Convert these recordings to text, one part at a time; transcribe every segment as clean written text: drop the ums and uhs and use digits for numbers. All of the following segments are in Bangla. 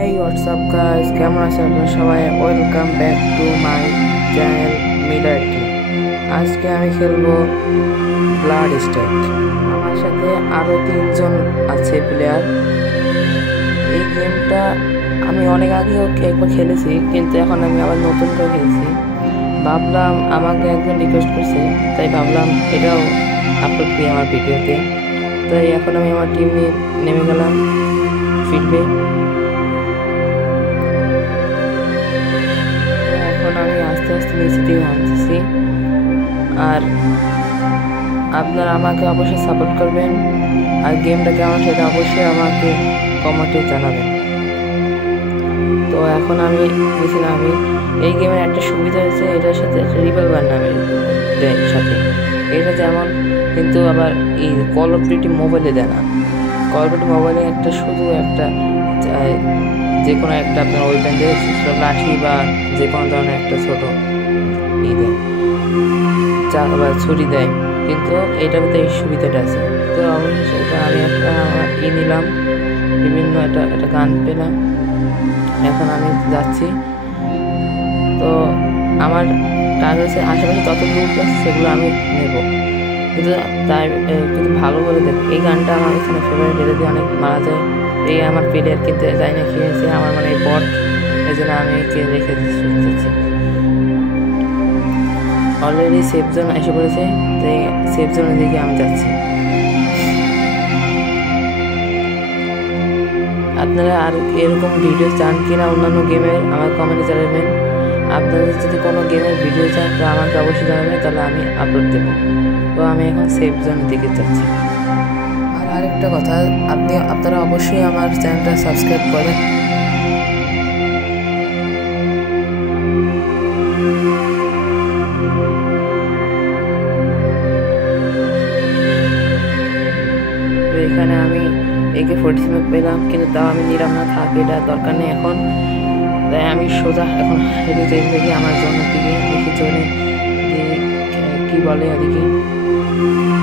Hey, what's up guys? কেমন আছেন আপনারা সবাই? Welcome back to my channel মিলারটি। আজকে আমি খেলবো ব্লাড স্টেক। আমার সাথে আরো 3জন আছে প্লেয়ার। এই গেমটা আমি অনেক আগেও একবার খেলেছি, কিন্তু এখন আমি আবার নতুন করে খেলছি। ভাবলাম আমাকে একজন রিকোয়েস্ট করছে, তাই ভাবলাম এটাও আপলোড করি আমার ভিডিওতে। তাই এখন আমি আমার টিম নিয়ে নেমে গেলাম ফিল্ডে। আমি আস্তে আস্তে নিচে দিকে নামতেছি, আর আপনারা আমাকে অবশ্যই সাপোর্ট করবেন, আর গেমটা কেমন সেটা অবশ্যই আমাকে কমেন্টে জানাবেন। তো এখন আমি নিচে নামি। এই গেমের একটা সুবিধা হচ্ছে এটার সাথে একটা রিভলভার নামের দেয় সাথে, এটা যেমন কিন্তু আবার এই কল অফ ডিউটি মোবাইলে দেয় না। কল অফ ডিউটি মোবাইলে একটা শুধু একটা যে কোনো একটা আপনার ওয়েপেন দিয়ে লাঠি বা যে কোনো ধরনের একটা ছোট দেয় বা ছুরি দেয়, কিন্তু এটার মধ্যে এই সুবিধাটা আছে। তো অবশ্যই এটা আমি একটা নিলাম, বিভিন্ন একটা গান পেলাম। এখন আমি যাচ্ছি, তো আমার টার্গেটের আশেপাশে তত গ্রুপ আছে সেগুলো আমি নেব, কিন্তু তাই কিন্তু ভালো করে দেখ। এই গানটা আমার এখানে ফেভারিট, এটা দিয়ে অনেক মারা যায়। এই আমার প্লেয়ার কিন্তু যাই না কি হয়েছে, আমার মানে বট, এই জন্য আমি একে রেখে দিচ্ছি। অলরেডি সেফ জোন এসে পড়েছে, তাই সেফ জোনের দিকে আমি যাচ্ছি। আপনারা আর এরকম ভিডিও চান কিনা অন্যান্য গেমের আমার কমেন্টে জানাবেন। আপনাদের যদি কোনো গেমের ভিডিও চান তো আমাকে অবশ্যই জানাবেন, তাহলে আমি আপলোড দেবো। তো আমি এখন সেফ জোনের দিকে যাচ্ছি। আর আরেকটা কথা, আপনারা অবশ্যই আমার চ্যানেলটা সাবস্ক্রাইব করেন। এখানে আমি AK-47 পেলাম, কিন্তু তাও আমি নিলাম না, থাক, এটা দরকার নেই এখন। তাই আমি সোজা এখন হেঁটে দেখি আমার জোনের দিকে, দেখি জোনে কি বলে ওদিকে,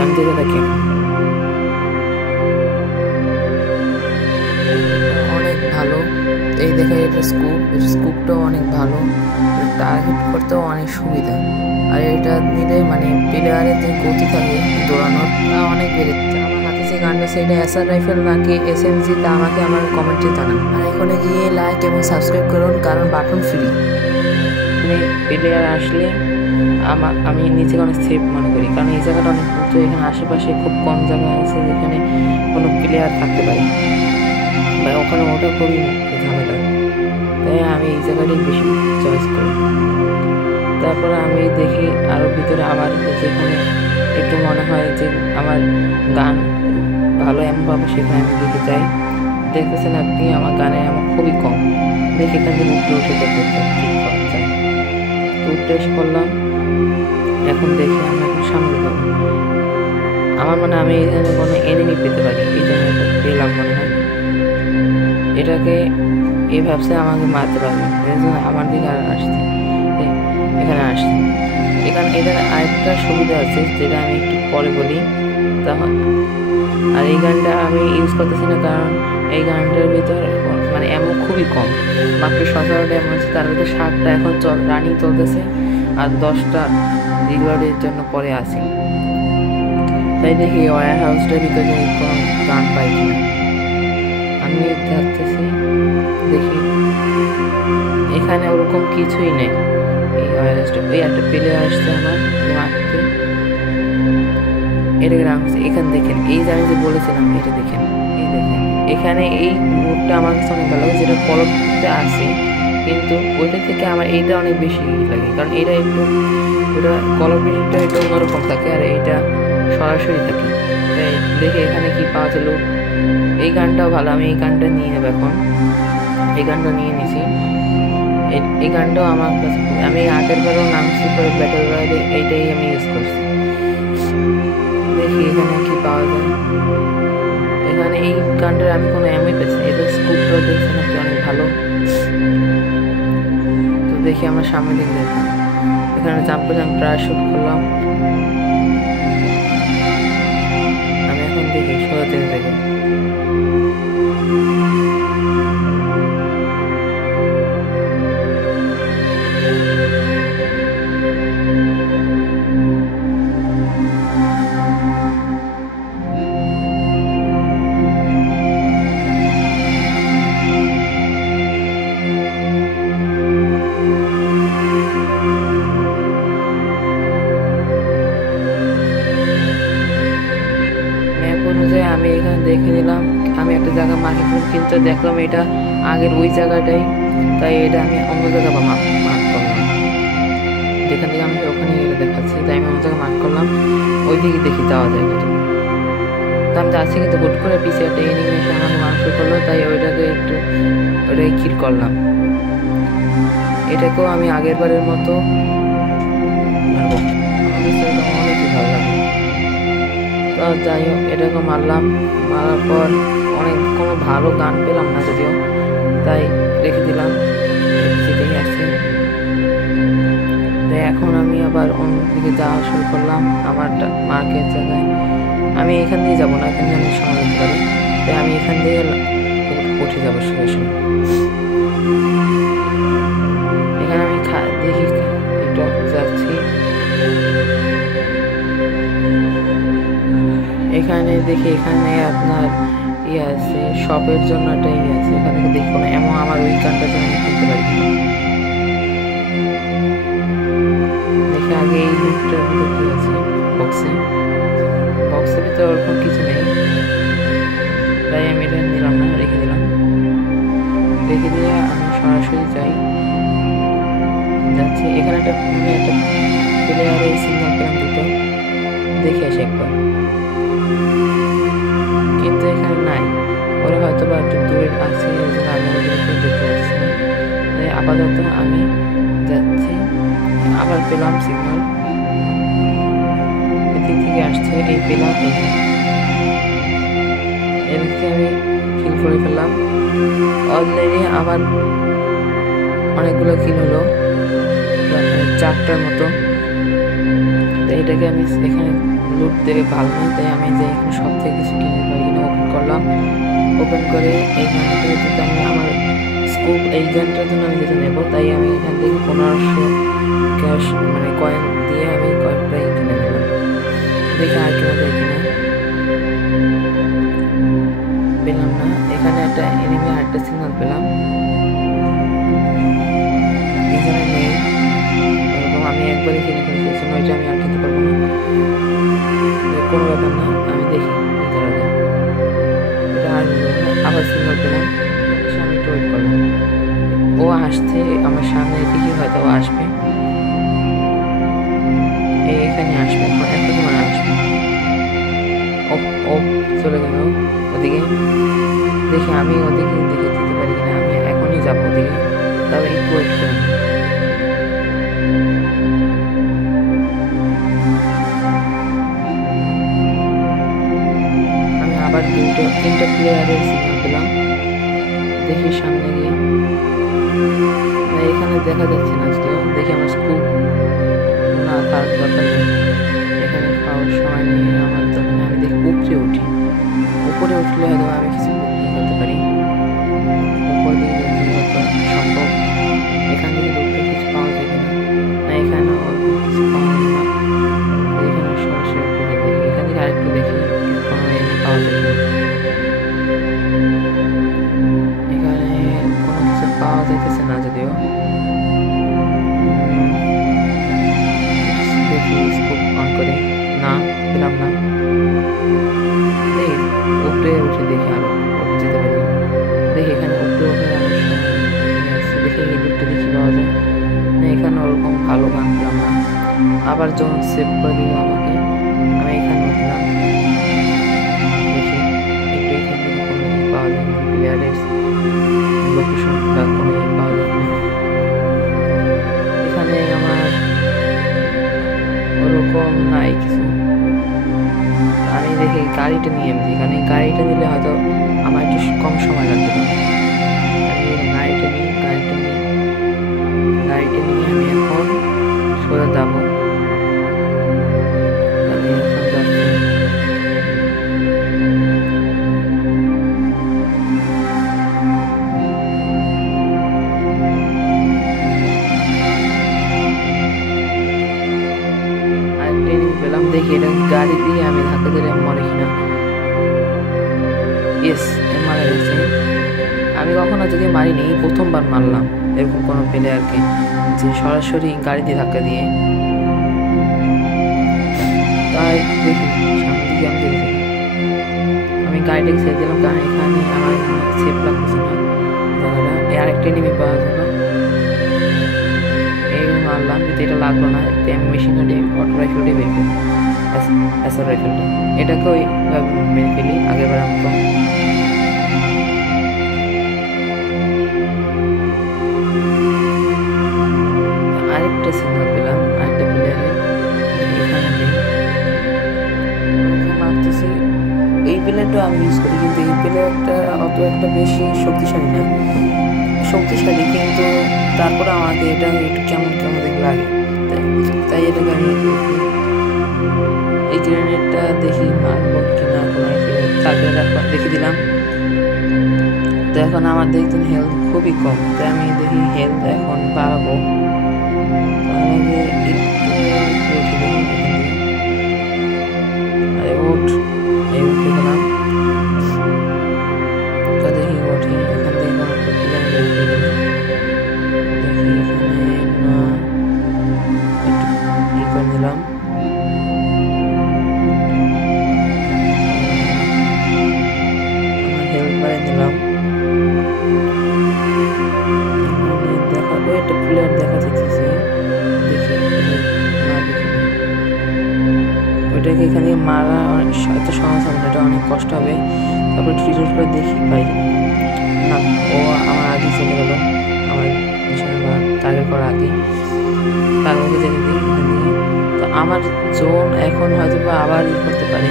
আমি যেতে থাকি। অনেক ভালো, এই দেখে এটা স্কুপটাও অনেক ভালো, টার্গেট করতেও অনেক সুবিধা। আর এটা নিলে মানে প্লেয়ারের যে গতি থাকে দৌড়ানোর তা অনেক বেড়ে যাচ্ছে। আমার হাতে যে গানটা সেটা এসআর রাইফেল নাকি SMG তা আমাকে আমার কমেন্টে জানান। আর এখানে গিয়ে লাইক এবং সাবস্ক্রাইব করুন, কারণ বাটন ফ্রি। প্লেয়ার আসলে আমি নিজেকে অনেক সেফ মনে করি, কারণ এই জায়গাটা অনেক উঁচু, এখানে আশেপাশে খুব কম জায়গা আছে যেখানে কোনো প্লেয়ার থাকতে পারে, বা ওখানে ওটা খুবই ঝামেলা। তাই আমি এই জায়গাটাই বেশি চয়েস করি। তারপরে আমি দেখি আরও ভিতরে আমার যেখানে একটু মনে হয় যে আমার গান ভালো এমন পাবো, সেখানে আমি দেখে যাই। দেখতেছেন আপনি আমার গানে আমার খুবই কম, দেখি এখান থেকে উঠে দেখতে ঠিক করা যায়। তো উঠে এসে পড়লাম। এখন দেখি আমি এখন সামনে যাবো, আমার মনে আমি এখানে কোনো এনিমি পেতে পারি, এই জন্য এটা পেলাম মনে হয়। এটাকে এই ব্যবসায় আমাকে মারতে পারবে, এই জন্য আমার দিকে আর আসছে, এখানে আসছে। এটার আরেকটা সুবিধা আছে যেটা আমি একটু পরে বলি। তখন আর এই গানটা আমি ইউজ করতেছি না, কারণ এই গানটার ভিতর মানে এমন খুবই কম, মাত্র 17টা এমন আছে, তার ভিতরে 7টা এখন রানিং চলতেছে, আর 10টা রিলোডের জন্য পরে আসি। তাই দেখি ওয়্যার হাউসটার ভিতরে কোনো গান পাই কিনা। আমি যাচ্তেছি, দেখি এখানে ওরকম কিছুই নেই। এই ওয়্যার হাউসটা, এই একটা প্লেয়ার আসছে আমার মারতে, এটা গ্রাম। এখানে দেখেন এই যে আমি যে বলেছিলাম, এটা দেখেন, এই দেখেন এখানে এই মুডটা আমার কাছে অনেক ভালো লাগে, যেটা কলপতে আছে, কিন্তু ওইটা থেকে আমার এইটা অনেক বেশি লাগে, কারণ এটা একটু ওটা কলপটা একটু অন্যরকম থাকে, আর এইটা সরাসরি থাকে। তাই দেখে এখানে কি পাওয়া ছিল। এই গানটাও ভালো, আমি এই গানটা নিয়ে নেবো এখন। এই গানটা নিয়ে নিছি, এই গানটাও আমার কাছে, আমি আগের বারেও নামছি পরে ব্যাটল রয়্যালে, এইটাই আমি ইউজ করছি। দেখি এখানে কি পাওয়া যায়। এখানে এই গানটার আমি কোনো এমই পেয়েছি, এদের স্কুপটাও দেখছেন আপনি অনেক ভালো। তো দেখি আমার সামনে দিকে দেখি, এখানে জাম্প করে আমি প্যারাশুট করলাম। আমি এখন দেখি সোজা যেতে থাকি। কিন্তু দেখলাম এটা আগের ওই জায়গাটাই, তাই এটা আমি অন্য জায়গায় মার্ক করলাম। যেখান থেকে আমি ওখানে গেলে দেখাচ্ছি, তাই আমি অন্য জায়গায় মার্ক করলাম, ওই দিকে দেখি যাওয়া যায় কত। তো আমি যাচ্ছি কিন্তু হুট করে পিছিয়ে একটা অ্যানিমেশন আমাকে মার্ক করলো, তাই ওইটাকে কিল করলাম। এটাকেও আমি আগের বারের মতো মারবো, অনেকই ভালো লাগে। তো যাই হোক এটাকে মারলাম, মারার পর কোনো ভালো গান পেলাম না যদিও, তাই রেখে দিলাম, সেটাই আছে। এখন আমি আবার অন্যদিকে যাওয়া শুরু করলাম আমার মার্কের জায়গায়। আমি এখান দিয়ে যাবো না, এখানে আমি সময় দিতে পারি, তাই আমি এখান দিয়ে উঠে যাবো সরাসরি। এখানে আমি দেখি একটু যাচ্ছি, এখানে দেখি এখানে আপনার আছে শপের জন্য একটা আছে, এখানে দেখবো না এমন আমার ওই গানটার জন্য আমি কিনতে পারি। দেখি আগে এই লুকটার মধ্যে কি আছে, বক্সের ভিতরে ওরকম কিছু নেই, তাই আমি এটা নিলাম না, রেখে দিলাম। রেখে দিয়ে আমি সরাসরি যাচ্ছি। এখানে একটা প্লেয়ারের সিগন্যাল পেলাম দুটো, দেখে আসি একবার, কিন্তু এখানে নাই, ওরা হয়তো বা একটু দূরে আছে, আমি ওদেরকে দেখতে পাচ্ছি না। তাই আপাতত আমি যাচ্ছি, আবার পেলাম সিগন্যাল, এদিক থেকে আসছে, এই পেলাম, এদিকে আমি কিল করে ফেললাম। অলরেডি আমার অনেকগুলো কিল হলো, 4টার মতো। তাই এটাকে আমি এখানে লুট দেখে ভালো নেই, তাই আমি যে এখানে সব থেকে কিছু কিনে পারি কিনা ওপেন করলাম। ওপেন করে এই গানটা যেতে আমি আমার স্কোপ এই গানটার জন্য আমি যেটা নেবো, তাই আমি এখান থেকে 1500 ক্যাশ মানে কয়েন দিয়ে আমি কয়েকটাই কিনে নিলাম। দেখি আর কেনা যায় কিনা, পেলাম না। এখানে একটা এনিমি আরেকটা সিগন্যাল পেলাম, এখানে নেই, এরকম আমি একবারই কিনে ফেলছি, ওইটা আমি আর কিনতে পারবো না, কোনো ব্যাপার না। আমি দেখি কি করা যায়, এটা আর আবার সিগন্যাল পেলাম, আমি একটু ওয়েট করলাম, ও আসছে আমার সামনে দিকে, হয়তো ও আসবে, এখানে আসবে, একটা সময় আসবে। ও চলে গেল ওদিকে, দেখি আমি ওদিকে দেখে দিতে পারি কিনা, আমি এখনই যাবো ওদিকে, তবে একটু ওয়েট করি। আমি আবার 3টা প্লেয়ারের সিগন্যাল পেলাম, দেখি সামনে গিয়ে, এখানে দেখা যাচ্ছে না, দেখি আমার স্কোপ না তার দরকার নেই, এখানে পাওয়ার সময় নেই আমার দরকার। আমি দেখি উপরে উঠলে হয়তো আমি কিছু করতে পারি, উপর দিকে হয়তো সম্ভব, এখান থেকে লুকটা কিছু পাওয়া যায় কিনা, না এখানে কিছু পাওয়া যায় না, এখানে সরাসরি উপরে দেখি, এখান থেকে আরেকটু দেখি পাওয়া যায় কিনা, এখানে কোনো কিছু পাওয়া যাইতেছে না যদিও, দেখি স্কোপ অন করে, না পেলাম না, উপরে উঠে দেখি আরো যেতে পারি, দেখি এখানে উপরে উঠে দেখি এই লুকটা দেখি পাওয়া যায় না, এখানে ওরকম ভালো গান পেলাম না। আবার যখন সেভ করে দিল আমাকে, আমি এখানে উঠলাম, দেখি একটু এখান থেকে কোনো পাওয়া যায় কিনা, প্লেয়ারের লোকেশন বা কোনো পাওয়া যায় কিনা। এখানে আমার ওরকম নাই কিছু, আমি দেখি গাড়িটা নিয়ে আমি এখানে গাড়িটা নিলে হয়তো আমার একটু কম সময় লাগবে, গাড়িটা নিয়ে আমি এখন সোজা যাবো। আমি এখন যাচ্ছি, পেলাম, দেখি এটা গাড়ি দিয়ে আমি ধাক্কা দিলে মরে কিনা, ইয়েস মারা গেছে। আমি কখনো যদি মারিনি, প্রথমবার মারলাম এরকম কোনো প্লেয়ারকে, যে সরাসরি গাড়ি দিয়ে ধাক্কা দিয়ে। তাই দেখি সামনের দিকে আমি দেখি, আমি গাড়িটাকে ছেড়ে দিলাম, কারণ এখানে আমার সেফ লাগতেছে না জায়গাটা। আরেকটা এনিমি পাওয়া গেল, এই মারলাম, কিন্তু এটা লাগলো না। আমি মেশিন গানটি অটো রাইফেলটাই বের করি, অ্যাসল্ট রাইফেলটা, এটাকেও মেরে ফেলি আগেবার মতো। আরেকটা সিগন্যাল পেলাম, আরেকটা প্লেয়ারের, এখানে মারতেছি। এই প্লেয়ারটা আমি ইউজ করি, কিন্তু এই প্লেয়ারটা অত একটা বেশি শক্তিশালী না, শক্তিশালী কিন্তু তারপরে আমাকে এটা একটু কেমন কেমন লাগে, তাই এটাকে আমি এই গ্রেনেডটা দেখি মারবো কিনা। তারপরে রেখে দিলাম। তো এখন আমার দেখছেন হেলথ খুবই কম, তাই আমি দেখি হেলথ এখন বাড়াবো। উঠ এই উঠে গেলাম, তো দেখি উঠি এখান থেকে দেখি এখানে না একটু করে দিলাম। হেলথ বাড়িয়ে দিলাম। দেখাবো একটা প্লেয়ার দেখা যাচ্ছে, ওইটাকে এখান থেকে মারা এত সহজ হবে না, এটা অনেক কষ্ট হবে। তারপরে ট্রিজার করে দেখি পাই না, ও আমার আগে চলে গেল, আমার টার্গেট করার আগে পাগলকে জেনে দিই। তো আমার জোন এখন হয়তো বা আবার করতে পারে,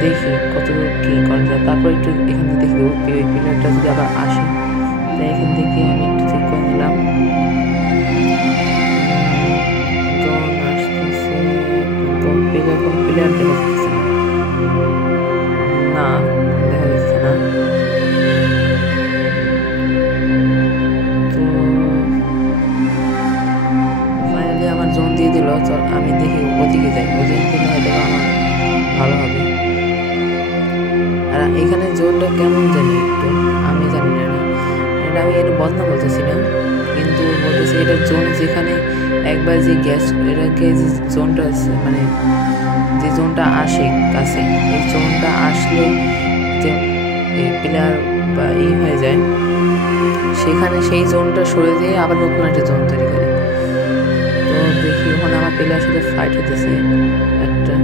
দেখি কত কী করা যায়। তারপর একটু এখান থেকে দেখি ওই প্লেয়ারটা যদি আবার আসে, তাই এখান থেকে আমি একটু চেক করে নিলাম। জোন আসতেছে, কোনো প্লেয়ার দেখা যাচ্ছে না, দেখা যাচ্ছে না। তো ফাইনালি আমার জোন দিয়ে দিল, চল আমি দেখি ওদিকে যাই, ওদিকে গেলে হয়তো আমার ভালো হবে। আর এখানে জোনটা কেমন জানি একটু আমি জানি না, এটা আমি এটা বদনাম বলতেছি না, কিন্তু বলতেছি এটা জোন যেখানে একবার যে গ্যাস এটাকে যে জোনটা মানে যে জোনটা আসে কাছে, এই জোনটা আসলে যে প্লেয়ার বা হয়ে যায়, সেখানে সেই জোনটা সরে দিয়ে আবার নতুন একটা জোন তৈরি করে। তো দেখি ওখানে আমার প্লেয়ার সাথে ফাইট হতেছে একটা,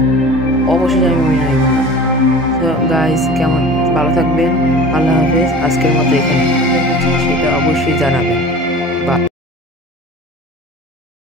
অবশ্যই আমি উইনার হইব না। তো গাইস কেমন, ভালো থাকবেন, আল্লাহ হাফেজ। আজকের মতো এখানে সেটা অবশ্যই জানাবেন।